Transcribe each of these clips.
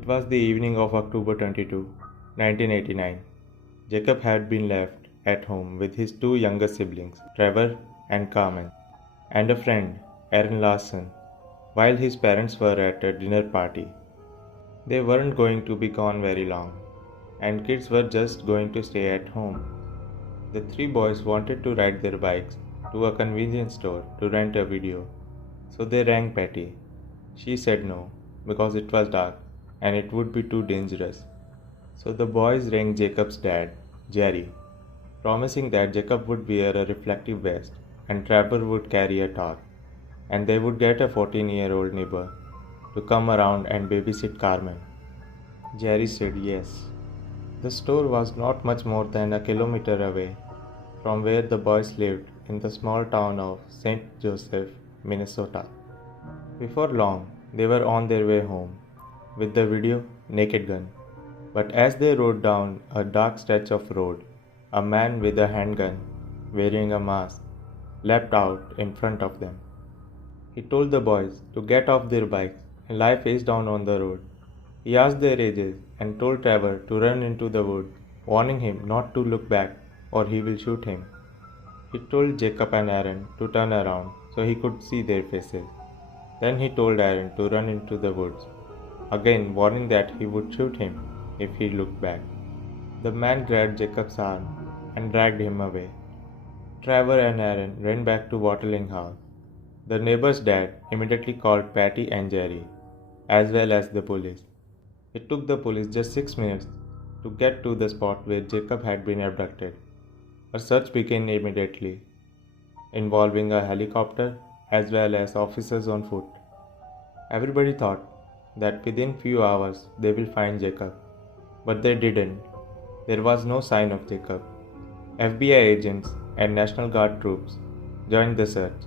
It was the evening of October 22, 1989. Jacob had been left at home with his two younger siblings, Trevor and Carmen, and a friend, Aaron Larson, while his parents were at a dinner party. They weren't going to be gone very long, and kids were just going to stay at home. The three boys wanted to ride their bikes to a convenience store to rent a video, so they rang Patty. She said no, because it was dark and it would be too dangerous. So the boys rang Jacob's dad, Jerry, promising that Jacob would wear a reflective vest and Trevor would carry a torch, and they would get a 14-year-old neighbor to come around and babysit Carmen. Jerry said yes. The store was not much more than a kilometer away from where the boys lived in the small town of St. Joseph, Minnesota. Before long, they were on their way home with the video Naked Gun. But as they rode down a dark stretch of road, a man with a handgun, wearing a mask, leapt out in front of them. He told the boys to get off their bikes and lie face down on the road. He asked their ages and told Trevor to run into the woods, warning him not to look back or he will shoot him. He told Jacob and Aaron to turn around so he could see their faces. Then he told Aaron to run into the woods, again warning that he would shoot him if he looked back. The man grabbed Jacob's arm and dragged him away. Trevor and Aaron ran back to Watling House. The neighbor's dad immediately called Patty and Jerry, as well as the police. It took the police just 6 minutes to get to the spot where Jacob had been abducted. A search began immediately, involving a helicopter as well as officers on foot. Everybody thought that within few hours they will find Jacob, but they didn't. There was no sign of Jacob. FBI agents and National Guard troops joined the search,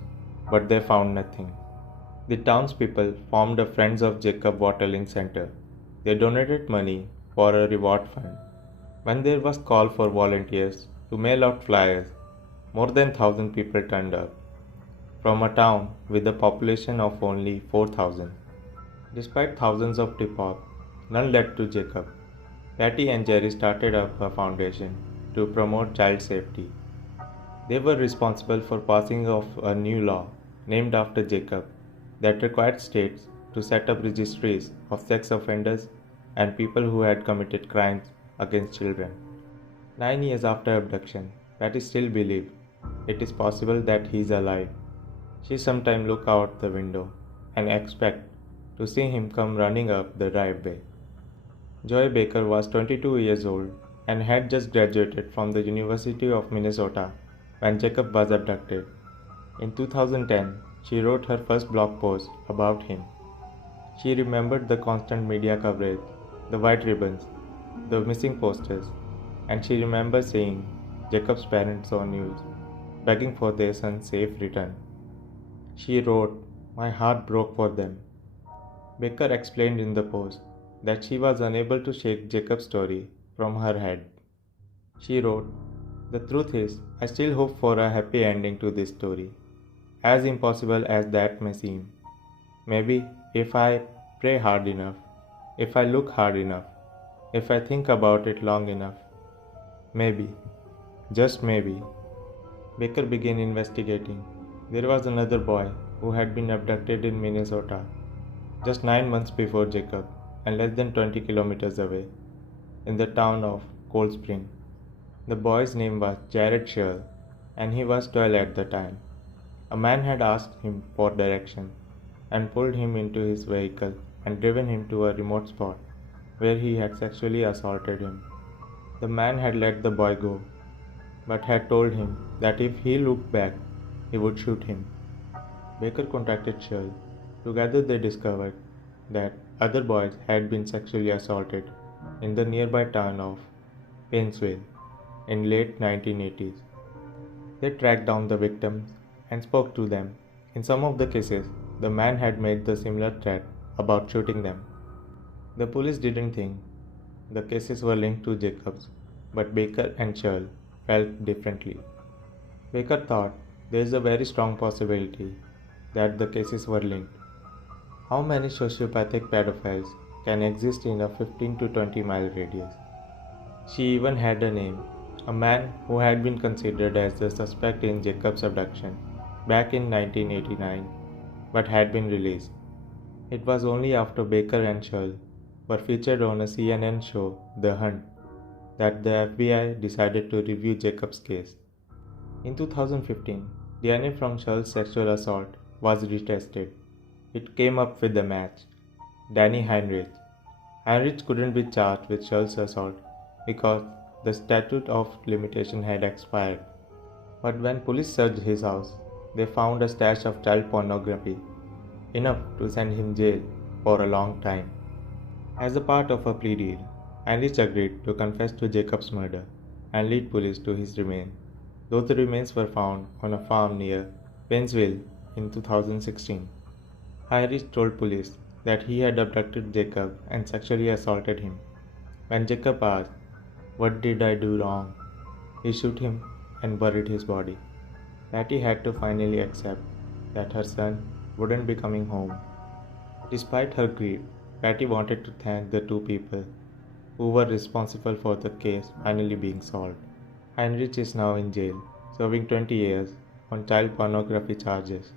but they found nothing. The townspeople formed a Friends of Jacob Watling Center. They donated money for a reward fund. When there was call for volunteers to mail out flyers, more than 1,000 people turned up, from a town with a population of only 4,000. Despite thousands of tip-offs, none led to Jacob. Patty and Jerry started up a foundation to promote child safety. They were responsible for passing of a new law named after Jacob that required states to set up registries of sex offenders and people who had committed crimes against children. 9 years after abduction, Patty still believes it is possible that he is alive. She sometimes looks out the window and expects to see him come running up the driveway. Joy Baker was 22 years old and had just graduated from the University of Minnesota when Jacob was abducted. In 2010, she wrote her first blog post about him. She remembered the constant media coverage, the white ribbons, the missing posters, and she remembers seeing Jacob's parents on news, begging for their son's safe return. She wrote, "My heart broke for them." Baker explained in the post that she was unable to shake Jacob's story from her head. She wrote, "The truth is, I still hope for a happy ending to this story, as impossible as that may seem. Maybe if I pray hard enough, if I look hard enough, if I think about it long enough, maybe, just maybe." Baker began investigating. There was another boy who had been abducted in Minnesota just 9 months before Jacob and less than 20 kilometers away, in the town of Cold Spring. The boy's name was Jared Sherrill, and he was 12 at the time. A man had asked him for direction and pulled him into his vehicle and driven him to a remote spot where he had sexually assaulted him. The man had let the boy go, but had told him that if he looked back, he would shoot him. Baker contacted Sherrill. Together they discovered that other boys had been sexually assaulted in the nearby town of Painesville in late 1980s. They tracked down the victims and spoke to them. In some of the cases, the man had made the similar threat about shooting them. The police didn't think the cases were linked to Jacobs, but Baker and Sherrill felt differently. Baker thought there is a very strong possibility that the cases were linked. How many sociopathic pedophiles can exist in a 15 to 20-mile radius. She even had a name, a man who had been considered as the suspect in Jacob's abduction back in 1989 but had been released. It was only after Baker and Shull were featured on a CNN show, The Hunt, that the FBI decided to review Jacob's case. In 2015, DNA from Shull's sexual assault was retested. It came up with a match, Danny Heinrich. Heinrich couldn't be charged with Shull's assault because the statute of limitation had expired. But when police searched his house, they found a stash of child pornography, enough to send him jail for a long time. As a part of a plea deal, Heinrich agreed to confess to Jacob's murder and lead police to his remains. Those remains were found on a farm near Pennsville in 2016. Heinrich told police that he had abducted Jacob and sexually assaulted him. When Jacob asked, "What did I do wrong?" he shot him and buried his body. Patty had to finally accept that her son wouldn't be coming home. Despite her grief, Patty wanted to thank the two people who were responsible for the case finally being solved. Heinrich is now in jail, serving 20 years on child pornography charges.